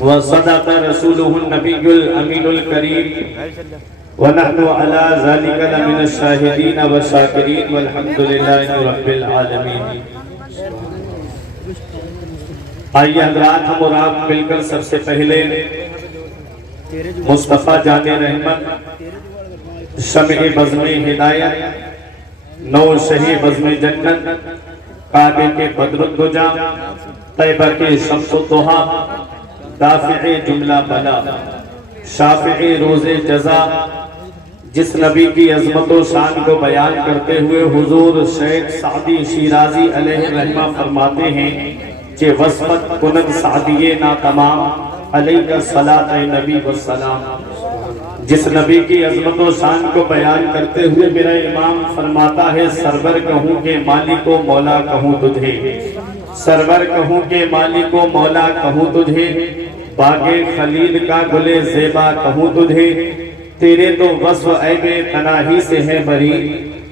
وصدق رسوله النبي الأمين الكريم ونحن على ذلك لمن الشاهدين والشاكرين والحمد لله رب العالمين۔ آئیے حضرات، ہم اور آپ مل کر سب سے پہلے مصطفیٰ جان رحمت، شمع بزم ہدایت، نو شہی بزم جنت، کعبے کے بدر الدجا، طیبہ کے شمس الضحا، دافع جملہ بلا، شافع روز جزا، جس نبی کی عظمت و شان کو بیان کرتے ہوئے حضور شیخ سعدی شیرازی علیہ رحمہ فرماتے ہیں کہ وصفت کند سعدیے نا تمام علیہ الصلاۃ نبی والسلام۔ جس نبی کی عظمت و شان کو بیان کرتے ہوئے میرا امام فرماتا ہے سرور کہوں کہ مالک و مولا کہوں تجھے، سرور کہوں کہ مالک و مولا کہوں تجھے، باغ خلیل کا گل زیبا کہوں تجھے، تیرے تو وصف عیب تناہی سے ہے بری،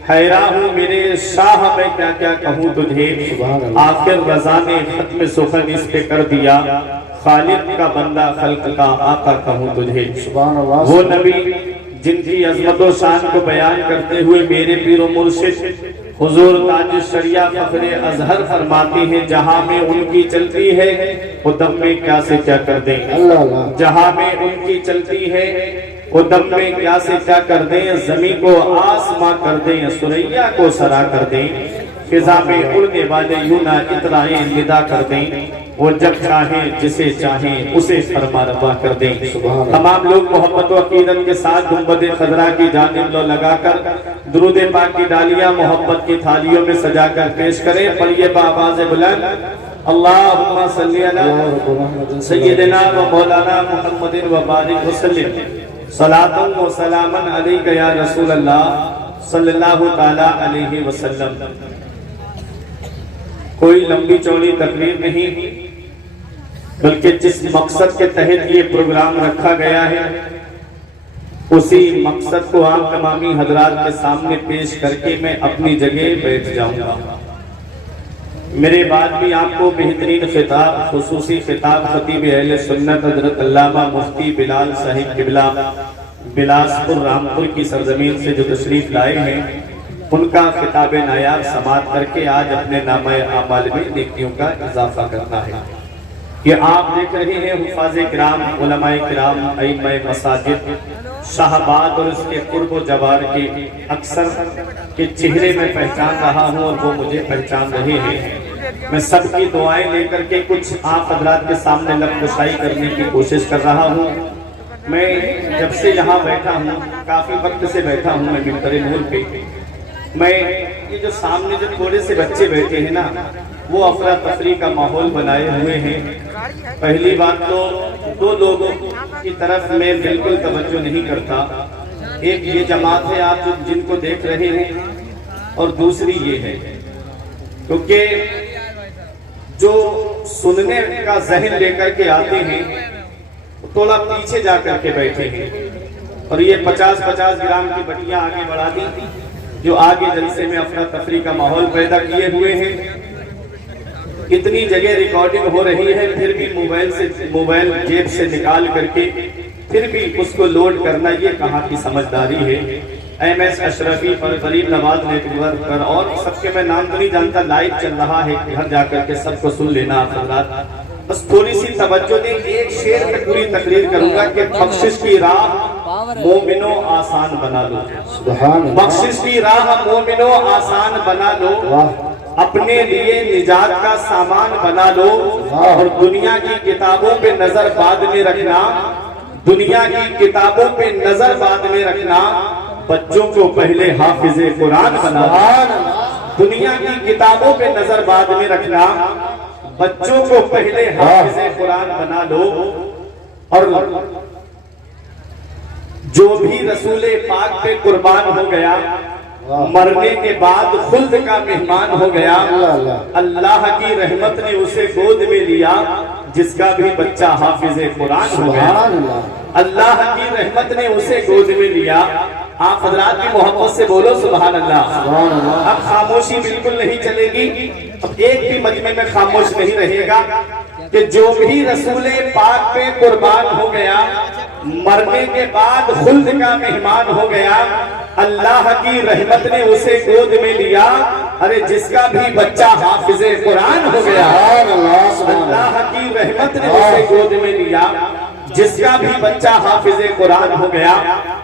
حیران ہوں میرے شاہ میں کیا کیا کہوں تجھے۔ آخر رضا نے ختم سخن اس پہ کر دیا، خالق کا بندہ خلق کا آقا کہوں تجھے۔ وہ نبی جن کی عظمت و شان کو بیان کرتے ہوئے میرے پیر و مرشد حضور تاج الشریعہ فخر ازہر فرماتے ہیں جہاں میں ان کی چلتی ہے وہ دم میں کیا سے کیا کر دیں، جہاں میں ان کی چلتی ہے وہ دم میں کیا سے کیا کر دیں، زمین کو آسماں کر دیں، سریا کو سرا کر دیں، فضا میں اڑنے والے یوں نہ اترائیں ندا کر دیں، وہ جب چاہیں جسے چاہیں اسے فرما روا کر دیں۔ تمام لوگ محبت و عقیدت کے ساتھ گنبد خضرا کی جانب لو لگا کر درود پاک کی ڈالیاں محبت کی تھالیوں میں سجا کر پیش کریں۔ پڑھیے بآواز بلند اللہم صلی علی سیدنا و مولانا محمد و بارک وسلم، صلاۃ و سلاما علیک یا رسول اللہ صلی اللہ تعالی علیہ وسلم۔ کوئی لمبی چوڑی تقریر نہیں، بلکہ جس مقصد کے تحت یہ پروگرام رکھا گیا ہے اسی مقصد کو آپ تمامی حضرات کے سامنے پیش کر کے میں اپنی جگہ بیٹھ جاؤں گا۔ میرے بعد بھی آپ کو بہترین خطاب، خصوصی خطاب خطیب اہل سنت حضرت علامہ مفتی بلال صاحب قبلہ بلاسپور رامپور کی سرزمین سے جو تشریف لائے ہیں ان کا خطاب نایاب سماعت کر کے آج اپنے نامہ اعمال میں نیکیوں کا اضافہ کرنا ہے۔ یہ آپ دیکھ رہے ہیں حفاظ کرام، علماء کرام، ائمہ مساجد، شاہباد اور اس کے قرب و جوار کے اکثر کے چہرے میں پہچان رہا ہوں اور وہ مجھے پہچان رہے ہیں۔ میں سب کی دعائیں لے کر کے کچھ آپ حضرات کے سامنے لب گشائی کرنے کی کوشش کر رہا ہوں۔ میں جب سے یہاں بیٹھا ہوں، کافی وقت سے بیٹھا ہوں میں ممبر نور پہ، میں یہ جو سامنے جو تھوڑے سے بچے بیٹھے ہیں نا وہ افراتفری کا ماحول بنائے ہوئے ہیں۔ پہلی بات تو دو لوگوں کی طرف میں بالکل توجہ نہیں کرتا، ایک یہ جماعت ہے آپ جن کو دیکھ رہے ہیں اور دوسری یہ ہے کیونکہ جو سننے کا ذہن لے کر کے آتے ہیں تھوڑا پیچھے جا کر کے بیٹھے ہیں اور یہ 50-50 گرام کی بٹیاں آگے بڑھا دی جو آگے جلسے میں افراتفری کا ماحول پیدا کیے ہوئے ہیں۔ اتنی جگہ ریکارڈنگ ہو رہی ہے پھر بھی موبائل جیب سے نکال کر کے پھر بھی اس کو لوڈ کرنا یہ کہاں کی سمجھداری ہے۔ ایم ایس اشرفی پر غریب نواز نیٹ ورک پر اور سب کے میں نام تو نہیں جانتا، لائیو چل رہا ہے، گھر جا کر کے سب کو سن لینا حضرات۔ بس تھوڑی سی توجہ دیں، ایک شعر پہ پوری تقریر کروں گا کہ بخشش کی راہ مومنوں آسان بنا لو، بخشش کی راہ مومنوں آسان بنا لو، اپنے لیے نجات کا سامان بنا لو، اور دنیا کی کتابوں پہ نظر بعد میں رکھنا، دنیا کی کتابوں پہ نظر بعد میں رکھنا، بچوں کو پہلے حافظ قرآن بنا لو، دنیا کی کتابوں پہ نظر بعد میں رکھنا، بچوں کو پہلے حافظ قرآن بنا لو، اور جو بھی رسول پاک پہ قربان ہو گیا مرنے کے بعد خلد کا مہمان ہو گیا، اللہ کی رحمت نے اسے گود میں لیا جس کا بھی بچہ حافظ قرآن ہو گیا، اللہ کی رحمت نے اسے گود میں لیا۔ آپ حضرات کی محبت سے بولو سبحان اللہ۔ اب خاموشی بالکل نہیں چلے گی، اب ایک بھی مجمع میں خاموش نہیں رہے گا کہ جو بھی رسول پاک پہ قربان ہو گیا، مرنے کے بعد خلد کا مہمان ہو گیا، اللہ کی رحمت نے اسے گود میں لیا۔ ارے جس کا بھی بچہ حافظ قرآن ہو گیا، اللہ کی رحمت نے اسے گود میں لیا۔ جس کا بھی بچہ حافظ قرآن ہو گیا،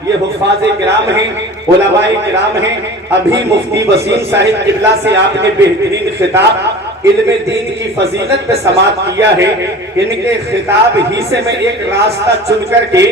یہ حفاظ کرام ہیں، علماء کرام ہیں۔ ابھی مفتی وسیم صاحب قبلہ سے آپ نے بہترین خطاب علم دین کی فضیلت پہ سماعت کیا ہے۔ ان کے خطاب ہی سے میں ایک راستہ چن کر کے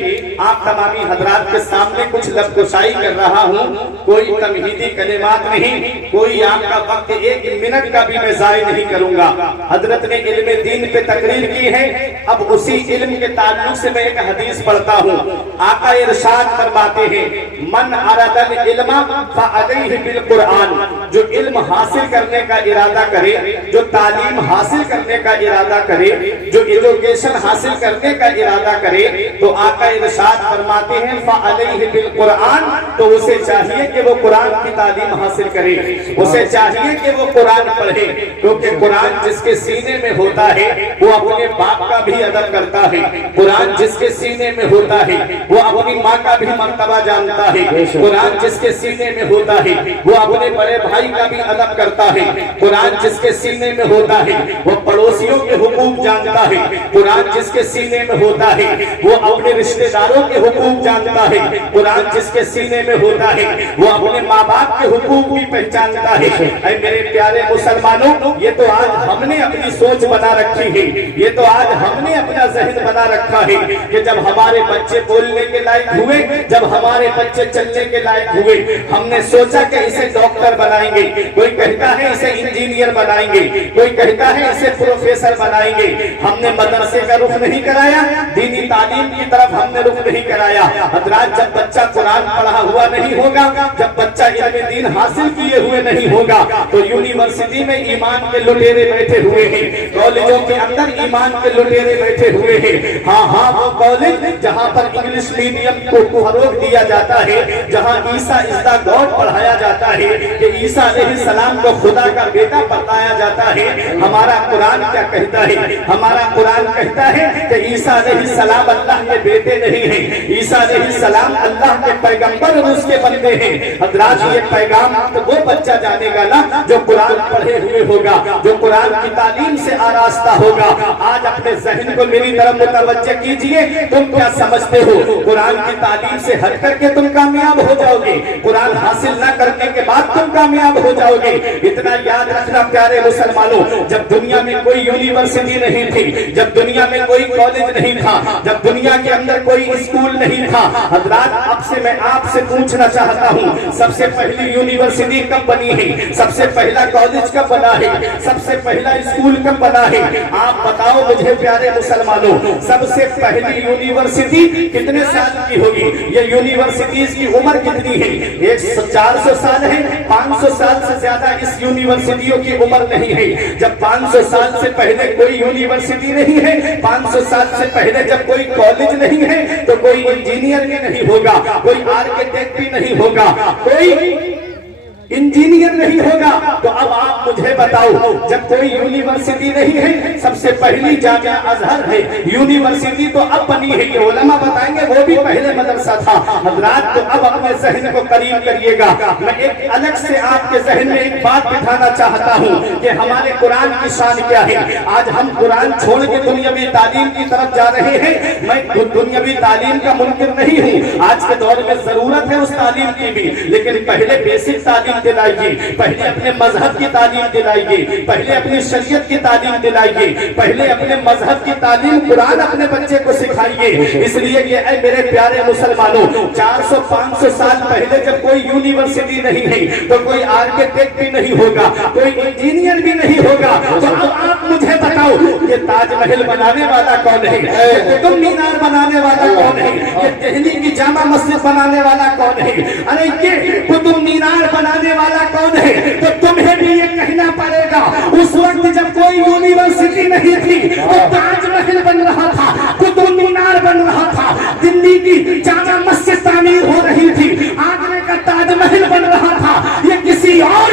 آپ تمامی حضرات کے سامنے کچھ لب کشائی کر رہا ہوں۔ کوئی تمہیدی کلمات نہیں، کوئی آپ کا وقت ایک منٹ کا بھی میں ضائع نہیں کروں گا۔ حضرت نے علم دین پہ تقریر کی ہے، اب اسی علم کے تعلق سے میں ایک حدیث پڑھتا ہوں۔ آقا ارشاد فرماتے ہیں، من اراد العلم فعلیہ بالقرآن، جو علم حاصل کرنے کا ارادہ کرے، جو تعلیم حاصل کرنے کا ارادہ کرے، جو ایجوکیشن حاصل کرنے کا ارادہ کرے، تو آقا ارشاد فرماتے ہیں فعلیہ بالقرآن، تو اسے چاہیے کہ وہ قرآن کی تعلیم حاصل کرے، اسے چاہیے کہ وہ قرآن پڑھے، کیونکہ قرآن جس کے سینے میں ہوتا ہے وہ اپنے باپ کا بھی ادب کرتا ہے، قرآن جس کے سینے میں ہوتا ہے وہ اپنی ماں کا بھی مرتبہ جانتا ہے، قرآن جس کے سینے میں ہوتا ہے وہ اپنے بڑے بھائی کا بھی ادب کرتا ہے، قرآن جس کے سینے میں ہوتا ہے وہ پڑوسیوں کے حقوق جانتا ہے، قرآن جس کے سینے میں ہوتا ہے وہ اپنے رشتہ داروں کے حقوق جانتا ہے، قرآن جس کے سینے میں ہوتا ہے وہ اپنے ماں باپ کے حقوق بھی پہچانتا ہے۔ اے میرے پیارے مسلمانوں، یہ تو آج ہم نے اپنی سوچ بنا رکھی ہے، یہ تو آج ہم نے اپنا ذہن بنا رکھا ہے کہ جب ہمارے بچے بولنے کے لائق ہوئے، جب ہمارے بچے چلنے کے لائق ہوئے، ہم نے سوچا کہ اسے ڈاکٹر بنائیں گے، کوئی کہتا ہے اسے انجینئر بنائیں گے، کوئی کہتا ہے اسے پروفیسر بنائیں گے۔ ہم نے مدرسے کا رخ نہیں کرایا، دینی تعلیم کی طرف ہم نے رخ نہیں کرایا۔ حضرات، جب بچہ قرآن پڑھا ہوا نہیں ہوگا، جب بچہ علم دین حاصل کیے ہوئے نہیں ہوگا، تو یونیورسٹی میں ایمان کے لٹیرے بیٹھے ہوئے ہیں، کالجوں کے اندر ایمان کے لٹیرے بیٹھے ہوئے ہیں۔ ہاں وہ کالج جہاں پر انگلش میڈیم کو فروغ دیا جاتا ہے، جہاں عیسیٰ از دا گاڈ پڑھایا جاتا ہے کہ عیسیٰ علیہ السلام کو خدا کا بیٹا بتایا جاتا ہے، ہمارا قرآن کیا کہتا ہے؟ ہمارا قرآن کہتا ہے کہ عیسیٰ علیہ السلام اللہ کے بیٹے نہیں ہیں، عیسیٰ علیہ السلام اللہ کے پیغمبر اور اس کے بندے ہیں۔ حضرات، یہ پیغام تو وہ بچہ جانے گا نا جو قرآن پڑھے ہوئے ہوگا، جو قرآن کی تعلیم سے آراستہ ہوگا۔ آج اپنے ذہن کو میری طرف متوجہ کیجئے، تم کیا سمجھتے ہو قرآن کی تعلیم سے ہٹ کر کے تم کامیاب ہو جاؤ گے؟ قرآن حاصل نہ کرنے کے بعد تم کامیاب ہو جاؤ گے؟ اتنا یاد رکھنا پیارے مسلمانوں، جب دنیا میں کوئی یونیورسٹی نہیں تھی، جب دنیا میں کوئی کالج نہیں تھا، جب دنیا کے اندر کوئی اسکول نہیں تھا، حضرات اب سے میں آپ سے پوچھنا چاہتا ہوں، سب سے پہلی یونیورسٹی کب بنی ہے؟ سب سے پہلا کالج کب بنا ہے؟ سب سے پہلا اسکول کب بنا ہے؟ آپ بتاؤ مجھے پیارے مسلمانوں، سب سے پہلی یونیورسٹی کتنے سال کی ہوگی؟ یہ یونیورسٹیز کی عمر کتنی ہے؟ 400 سال ہے، 500 سال سے زیادہ اس یونیورسٹیوں کی عمر نہیں ہے۔ جب 500 سال سے پہلے کوئی یونیورسٹی نہیں ہے، 500 سال سے پہلے جب کوئی کالج نہیں ہے، تو کوئی انجینئر بھی نہیں ہوگا، کوئی آرکیٹیکٹ بھی نہیں ہوگا، کوئی انجینئر نہیں ہوگا۔ تو اب آپ مجھے بتاؤ، جب کوئی یونیورسٹی نہیں ہے، سب سے پہلی جامعہ ازہر ہے، یونیورسٹی تو اب بنی ہے، یہ علماء بتائیں گے وہ بھی پہلے مدرسہ تھا۔ حضرات، تو اب اپنے ذہن کو قریب کریے گا، میں ایک الگ سے آپ کے ذہن میں ایک بات بٹھانا چاہتا ہوں کہ ہمارے قرآن کی شان کیا ہے۔ آج ہم قرآن چھوڑ کے دنیاوی تعلیم کی طرف جا رہے ہیں۔ میں دنیاوی تعلیم کا منکر نہیں ہوں، آج کے دور میں ضرورت ہے اس تعلیم کی بھی، لیکن پہلے بیسک تعلیم دلائیے، پہلے اپنے مذہب کی تعلیم دلائیے، پہلے اپنی شریعت کی تعلیم دلائیے، پہلے اپنے مذہب کی تعلیم قرآن اپنے بچے کو سکھائیے۔ اس لیے کہ اے میرے پیارے مسلمانوں، 400-500 سال پہلے جب کوئی یونیورسٹی نہیں ہے تو کوئی آرکیٹیکٹ بھی نہیں ہوگا، کوئی انجینئر بھی نہیں ہوگا۔ تو اب آپ مجھے بتاؤ، یہ تاج محل بنانے والا کون ہے؟ یہ قطب مینار بنانے والا کون ہے؟ یہ دہلی کی جامع مسجد بنانے والا کون ہے؟ ارے یہ قطب مینار بنانے والا کون ہے؟ تو تمہیں بھی یہ کہنا پڑے گا، اس وقت جب کوئی یونیورسٹی نہیں تھی تو تاج محل بن رہا تھا، قطب مینار بن رہا تھا، دلی کی جامع مسجد تعمیر ہو رہی تھی، آگرے کا تاج محل بن رہا تھا۔ یہ کسی اور